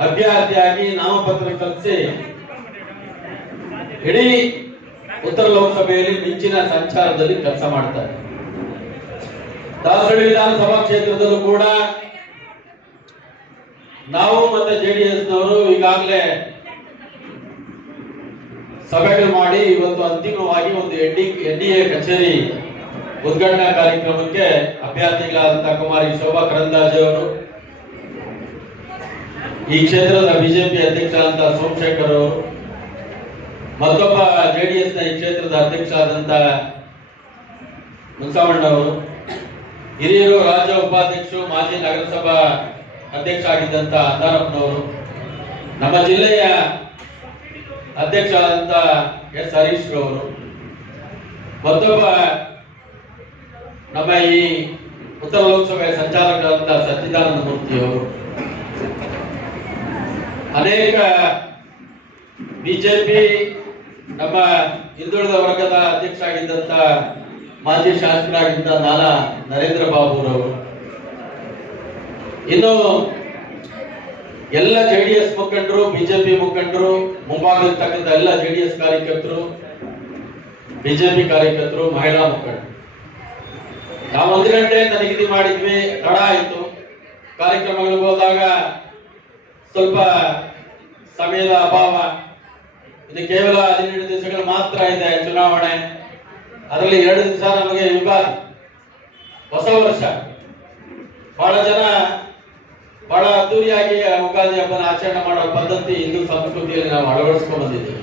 ಅಭ್ಯರ್ಥಿಯಾಗಿ ನಾಮಪತ್ರ ಸಲ್ಲಿಸಿ ಇಡೀ ಉತ್ತರ ಲೋಕಸಭೆಯಲ್ಲಿ ಮಿಂಚಿನ ಸಂಚಾರದಲ್ಲಿ ಕೆಲಸ ಮಾಡ್ತಾರೆ. ದಾಸರಳ್ಳಿ ವಿಧಾನಸಭಾ ಕ್ಷೇತ್ರದಲ್ಲೂ ಕೂಡ ನಾವು ಮತ್ತೆ ಜೆಡಿಎಸ್ ನವರು ಈಗಾಗಲೇ ಸಭೆಗಳು ಮಾಡಿ ಇವತ್ತು ಅಂತಿಮವಾಗಿ ಒಂದು N D N D A ಕಚೇರಿ ಉದ್ಘಾಟನಾ ಕಾರ್ಯಕ್ರಮಕ್ಕೆ ಅಭ್ಯರ್ಥಿಗಳಾದಂತಹ ಕುಮಾರಿ ಶೋಭಾ ಕರಂದಾಜೆ ಅವರು ಈ ಕ್ಷೇತ್ರದ ಬಿಜೆಪಿ ಅಧ್ಯಕ್ಷರಾದಂತಹ ಸೋಮಶೇಖರ್ ಮತ್ತೊಬ್ಬ ಜೆಡಿಎಸ್ನ ಈ ಕ್ಷೇತ್ರದ ಅಧ್ಯಕ್ಷ ಆದಂತ ಅವರು, ಹಿರಿಯರು ರಾಜ್ಯ ಉಪಾಧ್ಯಕ್ಷರು, ಮಾಜಿ ನಗರಸಭಾ ಅಧ್ಯಕ್ಷ ಆಗಿದ್ದಂತ ಅಂದಾರಪ್ಪನವರು, ನಮ್ಮ ಜಿಲ್ಲೆಯ ಅಧ್ಯಕ್ಷ ಆದಂತ ಎಸ್ ಹರೀಶ್ ಅವರು ಮತ್ತೊಬ್ಬ ನಮ್ಮ ಈ ಉತ್ತರ ಲೋಕಸಭೆ ಸಂಚಾಲಕರಾದಂತಹ ಸಚ್ಚಿದಾನಂದ ಮೂರ್ತಿ ಅವರು ಅನೇಕ ಬಿಜೆಪಿ ನಮ್ಮ ಹಿಂದುಳಿದ ವರ್ಗದ ಅಧ್ಯಕ್ಷ ಆಗಿದ್ದಂತ ಮಾಜಿ ಶಾಸಕರಾಗಿದ್ದ ನಾನಾ ನರೇಂದ್ರ ಬಾಬುರವರು. ಇನ್ನು ಎಲ್ಲ ಜೆಡಿಎಸ್ ಮುಖಂಡರು, ಬಿಜೆಪಿ ಮುಖಂಡರು, ಮುಂಭಾಗದಲ್ಲಿರ್ತಕ್ಕಂಥ ಎಲ್ಲ ಜೆಡಿಎಸ್ ಕಾರ್ಯಕರ್ತರು, ಬಿಜೆಪಿ ಕಾರ್ಯಕರ್ತರು, ಮಹಿಳಾ ಮುಖಂಡರು. ನಾವು ಒಂದು ಗಂಟೆ ತನಿಖೆ ಮಾಡಿದ್ವಿ, ತಡ ಆಯಿತು. ಕಾರ್ಯಕ್ರಮಗಳಿಗೆ ಹೋದಾಗ ಸ್ವಲ್ಪ ಸಮಯದ ಅಭಾವ. ಇದು ಕೇವಲ ಹದಿನೆಂಟು ದಿವಸಗಳು ಮಾತ್ರ ಇದೆ ಚುನಾವಣೆ. ಅದರಲ್ಲಿ ಎರಡು ದಿವಸ ನಮಗೆ ಯುಗಾದಿ ಹೊಸ ವರ್ಷ. ಬಹಳ ಜನ ಬಹಳ ಅದ್ದೂರಿಯಾಗಿ ಯುಗಾದಿ ಹಬ್ಬನ ಆಚರಣೆ ಮಾಡೋ ಪದ್ಧತಿ ಹಿಂದೂ ಸಂಸ್ಕೃತಿಯಲ್ಲಿ ನಾವು ಅಳವಡಿಸ್ಕೊಂಡು ಬಂದಿದ್ದೀವಿ.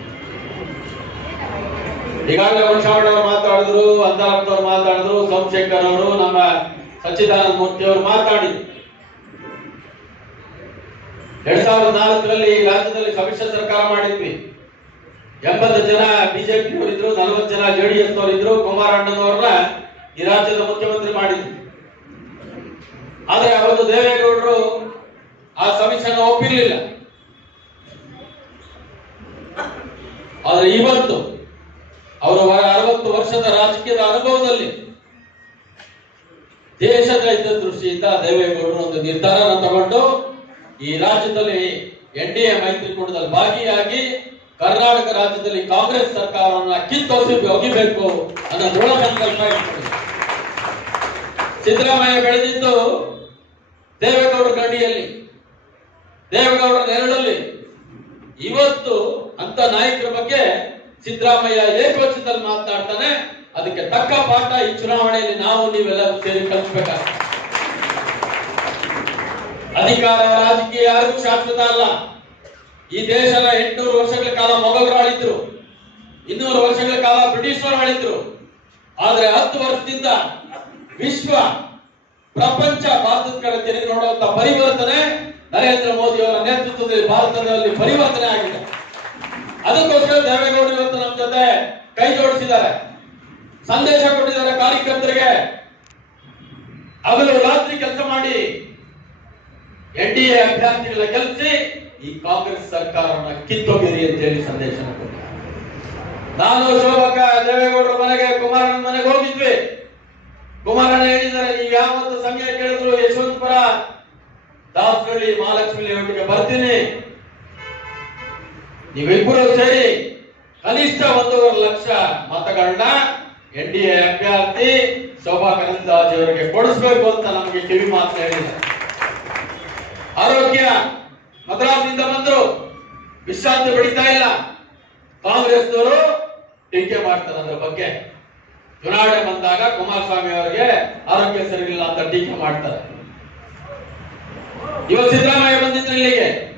ಈಗಾಗಲೇ ಅವರು ಮಾತಾಡಿದ್ರು ಅಂದಾರಪ್ಪನವ್ರು ಮಾತಾಡಿದ್ರು, ಸೋಮಶೇಖರ್ ಅವರು, ನಮ್ಮ ಸಚ್ಚಿದಾನಂದ ಮೂರ್ತಿ ಅವರು ಮಾತಾಡಿದ್ರು. ಎರಡ್ ಸಾವಿರದ ನಾಲ್ಕರಲ್ಲಿ ರಾಜ್ಯದಲ್ಲಿ ಸಮ್ಮಿಶ್ರ ಸರ್ಕಾರ ಮಾಡಿದ್ವಿ. ಎಂಬತ್ತು ಜನ ಬಿಜೆಪಿ ಅವರಿದ್ರು ನಲವತ್ತು ಜನ ಜೆಡಿಎಸ್ ಅವರಿದ್ರು ಕುಮಾರಣ್ಣನವ್ರನ್ನ ಈ ರಾಜ್ಯದ ಮುಖ್ಯಮಂತ್ರಿ ಮಾಡಿದ್ವಿ. ಆದ್ರೆ ಅವತ್ತು ದೇವೇಗೌಡರು ಆ ಸಮಿಷನ್ ಒಪ್ಪಿರ್ಲಿಲ್ಲ. ಆದ್ರೆ ಇವತ್ತು ಅವರು ಅರವತ್ತು ವರ್ಷದ ರಾಜಕೀಯದ ಅನುಭವದಲ್ಲಿ ದೇಶದ ಹಿತದೃಷ್ಟಿಯಿಂದ ದೇವೇಗೌಡರು ಒಂದು ನಿರ್ಧಾರನ ತಗೊಂಡು ಈ ರಾಜ್ಯದಲ್ಲಿ ಎನ್ ಡಿ ಎ ಮೈತ್ರಿಕೂಟದಲ್ಲಿ ಭಾಗಿಯಾಗಿ ಕರ್ನಾಟಕ ರಾಜ್ಯದಲ್ಲಿ ಕಾಂಗ್ರೆಸ್ ಸರ್ಕಾರವನ್ನು ಕಿತ್ತೊಸಿ ಒಗಿಬೇಕು ಅನ್ನೋ ದೃಢ ಸಂಕಲ್ಪ ಇಟ್ಕೊಂಡಿದೆ. ಸಿದ್ದರಾಮಯ್ಯ ಬೆಳೆದಿದ್ದು ದೇವೇಗೌಡರ ಗಡಿಯಲ್ಲಿ ದೇವೇಗೌಡರ ನೆರಳಲ್ಲಿ. ಇವತ್ತು ಅಂತ ನಾಯಕರ ಬಗ್ಗೆ ಸಿದ್ದರಾಮಯ್ಯ ಏಕವಚನದಲ್ಲಿ ಮಾತನಾಡ್ತಾನೆ ಅದಕ್ಕೆ ತಕ್ಕ ಪಾಠ ಈ ಚುನಾವಣೆಯಲ್ಲಿ ನಾವು ನೀವೆಲ್ಲ ಸೇರಿ ಕಲಿಸ್ಬೇಕಾಗ್ತದೆ. ಅಧಿಕಾರ ರಾಜಕೀಯ ಯಾರಿಗೂ ಶಾಶ್ವತ ಅಲ್ಲ. ಈ ದೇಶದ ಎಂಟುನೂರು ವರ್ಷಗಳ ಕಾಲ ಮೊಘಲರು ಆಳಿದ್ರು, ಇನ್ನೂರು ವರ್ಷಗಳ ಕಾಲ ಬ್ರಿಟಿಷರು ಆಳಿದ್ರು. ಆದ್ರೆ ಹತ್ತು ವರ್ಷದಿಂದ ವಿಶ್ವ, ಪ್ರಪಂಚ ಭಾರತದ ಕಡೆ ತಿರುಗಿ ನೋಡುವಂತ ಪರಿವರ್ತನೆ ನರೇಂದ್ರ ಮೋದಿ ಅವರ ನೇತೃತ್ವದಲ್ಲಿ ಭಾರತದಲ್ಲಿ ಪರಿವರ್ತನೆ ಆಗಿದೆ. ಅದಕ್ಕೋಸ್ಕರ ದೇವೇಗೌಡರು ಇವತ್ತು ನಮ್ಮ ಜೊತೆ ಕೈ ಜೋಡಿಸಿದ್ದಾರೆ. ಸಂದೇಶ ಕೊಟ್ಟಿದ್ದಾರೆ ಕಾರ್ಯಕರ್ತರಿಗೆ. ಅವರು ರಾತ್ರಿ ಕೆಲಸ ಮಾಡಿ ಎನ್ ಡಿ ಎ ಅಭ್ಯರ್ಥಿಗಳ ಗೆಲ್ಲಿಸಿ ಈ ಕಾಂಗ್ರೆಸ್ ಸರ್ಕಾರವನ್ನ ಕಿತ್ತೊಗೆರಿ ಅಂತ ಹೇಳಿ ಸಂದೇಶ ನಾನು ಶೋಭಕ ದೇವೇಗೌಡರ ಮನೆಗೆ, ಕುಮಾರನ ಮನೆಗೆ ಹೋಗಿದ್ವಿ. ಕುಮಾರಣ್ಣ ಹೇಳಿದ್ದಾರೆ, ನೀವು ಯಾವತ್ತು ಸಮಯ ಕೇಳಿದ್ರು ಯಶವಂತಪುರ, ದಾಸರಳ್ಳಿ, ಮಹಾಲಕ್ಷ್ಮಿ ಒಟ್ಟಿಗೆ ಬರ್ತೀನಿ. ನೀವಿಬ್ಬರು ಸೇರಿ ಕನಿಷ್ಠ ಒಂದೂವರೆ ಲಕ್ಷ ಮತಗಳನ್ನ ಎನ್ ಡಿ ಎ ಅಭ್ಯರ್ಥಿ ಶೋಭಾ ಕರಂದಾಜಿ ಅವರಿಗೆ ಕೊಡಿಸ್ಬೇಕು ಅಂತ ನಮಗೆ ಕಿವಿ ಮಾತು ಹೇಳಿದ್ದಾರೆ. ಆರೋಗ್ಯ ಮದ್ರಾಸ್ನಿಂದ ಬಂದ್ರು. ವಿಶ್ರಾಂತಿ ಪಡಿತಾ ಇಲ್ಲ. ಕಾಂಗ್ರೆಸ್ನವರು ಟೀಕೆ ಮಾಡ್ತಾರೆ ಅದರ ಬಗ್ಗೆ. ಚುನಾವಣೆ ಬಂದಾಗ ಕುಮಾರಸ್ವಾಮಿ ಅವರಿಗೆ ಆರೋಗ್ಯ ಸರಿಯಿಲ್ಲ ಅಂತ ಟೀಕೆ ಮಾಡ್ತಾರೆ. ಇವತ್ತು ಸಿದ್ದರಾಮಯ್ಯ ಬಂದಿದ್ರು ಇಲ್ಲಿಗೆ.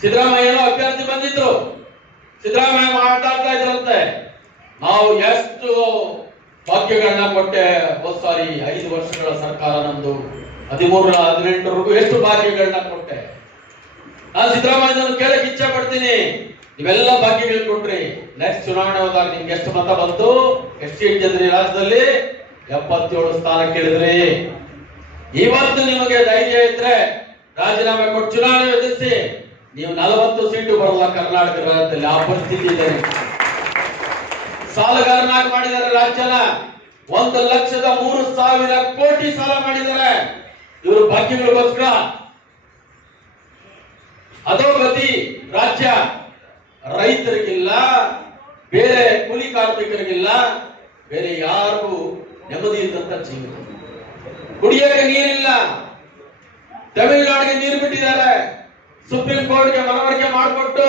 ಸಿದ್ದರಾಮಯ್ಯನೂ ಅಭ್ಯರ್ಥಿ ಬಂದಿದ್ರು. ಸಿದ್ದರಾಮಯ್ಯ ಮಾತಾಡ್ತಾ ಇದ್ರಂತೆ. ನಾವು ಎಷ್ಟು ಭಾಗ್ಯಗಳನ್ನ ಕೊಟ್ಟೆ ಹೋದ್ ಸಾರಿ ಐದು ವರ್ಷಗಳ ಸರ್ಕಾರ ನಮ್ದು ಹದಿಮೂರ ಹದಿನೆಂಟರವರೆಗೂ ಎಷ್ಟು ಭಾಗ್ಯಗಳನ್ನ ಕೊಟ್ಟೆ? ನಾನು ಸಿದ್ದರಾಮಯ್ಯನ ಕೇಳಕ್ ಇಚ್ಛೆ ಪಡ್ತೀನಿ. ನೀವೆಲ್ಲ ಭಾಗ್ಯಗಳು ಕೊಟ್ರಿ. ನೆಕ್ಸ್ಟ್ ಚುನಾವಣೆ ಹೋದಾಗ ನಿಮ್ಗೆ ಎಷ್ಟು ಮತ ಬಂತು? ಎಷ್ಟು ಸೀಟ್ ರಾಜ್ಯದಲ್ಲಿ? ಎಪ್ಪತ್ತೇಳು ಸ್ಥಾನ ಕೇಳಿದ್ರಿ. ಇವತ್ತು ನಿಮಗೆ ಧೈರ್ಯ ಇದ್ರೆ ರಾಜೀನಾಮೆ ಕೊಟ್ಟು ಚುನಾವಣೆ ಎದುರಿಸಿ ನೀವು ನಲವತ್ತು ಸೀಟು ಬರಲ್ಲ ಕರ್ನಾಟಕ ರಾಜ್ಯದಲ್ಲಿ. ಆ ಪರಿಸ್ಥಿತಿ ಇದೆ. ಸಾಲಗಾರನಾಗಿ ಮಾಡಿದ್ದಾರೆ ರಾಜ್ಯನ ಒಂದು ಲಕ್ಷದ ಮೂರು ಸಾವಿರ ಕೋಟಿ ಸಾಲ ಮಾಡಿದ್ದಾರೆ. ಇವರು ಭಾಗ್ಯಗಳಿಗೋಸ್ಕರ ರಾಜ್ಯ ರೈತರಿಗಿಲ್ಲ, ಬೇರೆ ಕೂಲಿ ಕಾರ್ಮಿಕರಿಗಿಲ್ಲ, ಬೇರೆ ಯಾರಿಗೂ ನೆಮ್ಮದಿ ಇದ್ದಂತ ಜೀವನ. ಕುಡಿಯಕ್ಕೆ ನೀರಿಲ್ಲ. ತಮಿಳುನಾಡಿಗೆ ನೀರು ಬಿಟ್ಟಿದ್ದಾರೆ. ಸುಪ್ರೀಂ ಕೋರ್ಟ್ಗೆ ಮನವರಿಕೆ ಮಾಡಿಕೊಟ್ಟು